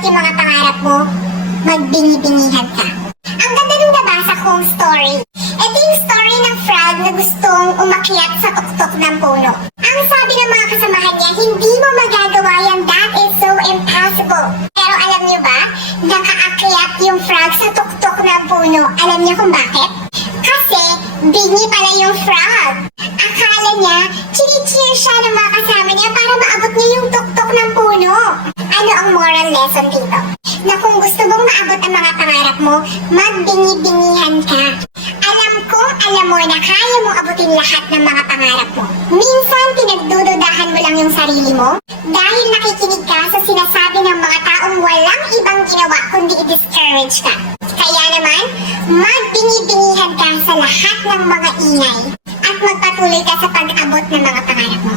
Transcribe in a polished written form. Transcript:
maabot yung mga pangarap mo, magbingi-bingihan ka. Ang ganda nung nabasa kong story. Ito yung story ng frog na gustong umakyat sa tuktok ng puno. Ang sabi ng mga kasamahan niya, hindi mo magagawa yan, that is so impossible. Pero alam niyo ba, nakaakyat yung frog sa tuktok ng puno. Alam niyo kung bakit? Kasi bingi pala yung frog. Akala niya, chini-cheer siya ng mga kasama niya para maabot niya yung tuktok ng puno. Ano ang moral lesson dito? Na kung gusto mong maabot ang mga pangarap mo, magbingi-bingihan ka. Alam mo na kaya mong abutin lahat ng mga pangarap mo. Minsan, pinagdududahan mo lang yung sarili mo dahil nakikinig ka sa sinasabi ng mga taong walang ibang ginawa kundi i-discourage ka. Kaya naman, magbingi-bingihan ka sa lahat ng mga ingay at magpatuloy ka sa pag-abot ng mga pangarap mo.